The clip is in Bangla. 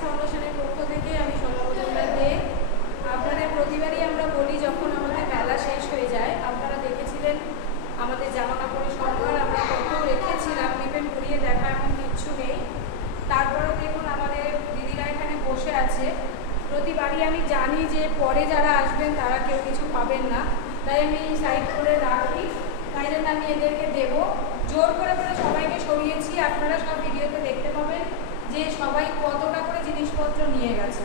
ফাউন্ডেশনের পক্ষ থেকে আমি সোমা মজুমদার দে। আপনাদের প্রতিবারই আমরা বলি, যখন আমাদের মেলা শেষ হয়ে যায়, আপনারা দেখেছিলেন আমাদের জামা কাপড়ের সম্ভার আমরা কত রেখেছিলাম, ইভেন ঘুরিয়ে দেখা এমন কিচ্ছু নেই। তারপরেও দেখুন আমাদের দিদিরা এখানে বসে আছে। প্রতিবারই আমি জানি যে পরে যারা আসবেন তারা কেউ কিছু পাবেন না, তাই আমি সাইড করে রাখি, তাই জন্য আমি এদেরকে দেবো। জোর করে করে সবাইকে সরিয়েছি, আপনারা সব ভিডিওতে দেখতে পাবেন যে সবাই কতটা করে জিনিসপত্র নিয়ে গেছে।